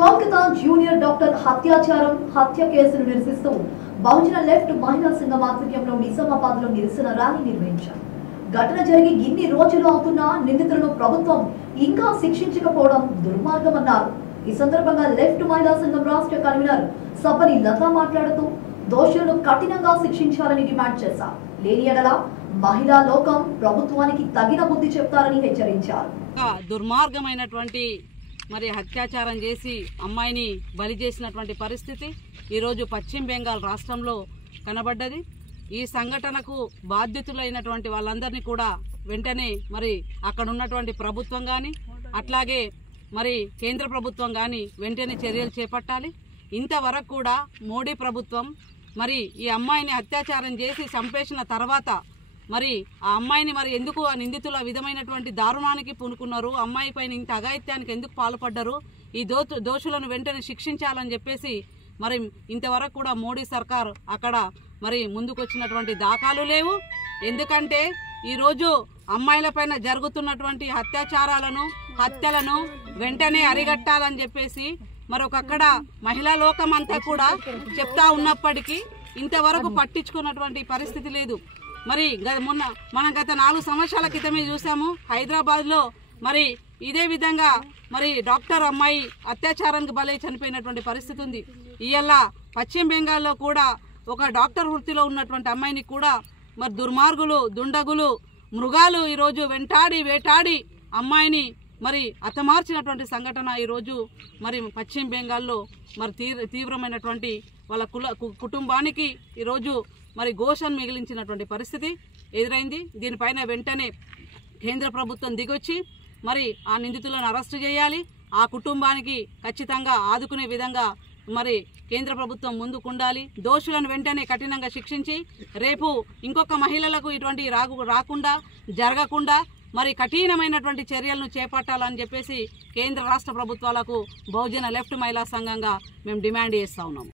Kolkata junior doctor హత్య కేసును నిరసిస్తూ బహుజన లెఫ్ట్ మహిళా సంఘం ఆధ్వర్యంలో నిజామాబాద్ లో నిరసన ర్యాలీ నిర్వహించారు. ఘటన జరిగి ఇన్ని రోజులు అవుతున్నా నిందితులను ప్రభుత్వం ఇంకా శిక్షించకపోవడం దుర్మార్గమన్నారు. ఈ సందర్భంగా లెఫ్ట్ మహిళా సంఘం రాష్ట్ర కన్వీనర్ సపని లత మాట్లాడుతూ దోషులను కఠినంగా శిక్షించాలని డిమాండ్ చేశారు. లేని ఎడల మహిళా లోకం ప్రభుత్వానికి తగిన బుద్ధి చెప్తారని హెచ్చరించారు. దుర్మార్గమైనటువంటి మరి అత్యాచారం చేసి అమ్మాయిని బలి చేసినటువంటి పరిస్థితి ఈరోజు పశ్చిమ బెంగాల్ రాష్ట్రంలో కనబడ్డది. ఈ సంఘటనకు బాధ్యతలైనటువంటి వాళ్ళందరినీ కూడా వెంటనే మరి అక్కడ ఉన్నటువంటి ప్రభుత్వం కానీ అట్లాగే మరి కేంద్ర ప్రభుత్వం కానీ వెంటనే చర్యలు చేపట్టాలి. ఇంతవరకు కూడా మోడీ ప్రభుత్వం మరి ఈ అమ్మాయిని అత్యాచారం చేసి చంపేసిన తర్వాత మరి ఆ అమ్మాయిని మరి ఎందుకు ఆ నిందితుల విధమైనటువంటి దారుణానికి పూనుకున్నారు, అమ్మాయి పైన ఇంత అఘాయిత్యానికి ఎందుకు పాల్పడ్డారు, ఈ దోషులను వెంటనే శిక్షించాలని చెప్పేసి మరి ఇంతవరకు కూడా మోడీ సర్కార్ అక్కడ మరి ముందుకొచ్చినటువంటి దాఖలు లేవు. ఎందుకంటే ఈరోజు అమ్మాయిలపైన జరుగుతున్నటువంటి అత్యాచారాలను హత్యలను వెంటనే అరిగట్టాలని చెప్పేసి మరొకక్కడ మహిళా లోకం అంతా కూడా చెప్తా ఉన్నప్పటికీ ఇంతవరకు పట్టించుకున్నటువంటి పరిస్థితి లేదు. మరి మనం గత 4 సంవత్సరాల క్రితమే చూసాము, హైదరాబాద్లో మరి ఇదే విధంగా మరి డాక్టర్ అమ్మాయి అత్యాచారానికి బలై చనిపోయినటువంటి పరిస్థితి ఉంది. ఇవాళ పశ్చిమ బెంగాల్లో కూడా ఒక డాక్టర్ వృత్తిలో ఉన్నటువంటి అమ్మాయిని కూడా మరి దుర్మార్గులు దుండగులు మృగాలు ఈరోజు వేటాడి అమ్మాయిని మరి హతమార్చినటువంటి సంఘటన ఈరోజు మరి పశ్చిమ బెంగాల్లో మరి తీవ్రమైనటువంటి వాళ్ళ కుటుంబానికి ఈరోజు మరి ఘోషను మిగిలించినటువంటి పరిస్థితి ఎదురైంది. దీనిపైన వెంటనే కేంద్ర ప్రభుత్వం దిగొచ్చి మరి ఆ నిందితులను అరెస్టు చేయాలి. ఆ కుటుంబానికి ఖచ్చితంగా ఆదుకునే విధంగా మరి కేంద్ర ప్రభుత్వం ముందుకుండాలి. దోషులను వెంటనే కఠినంగా శిక్షించి రేపు ఇంకొక మహిళలకు ఇటువంటి రాకుండా జరగకుండా మరి కఠినమైనటువంటి చర్యలను చేపట్టాలని చెప్పేసి కేంద్ర రాష్ట్ర ప్రభుత్వాలకు బహుజన లెఫ్ట్ మహిళా సంఘంగా మేము డిమాండ్ చేస్తా ఉన్నాము.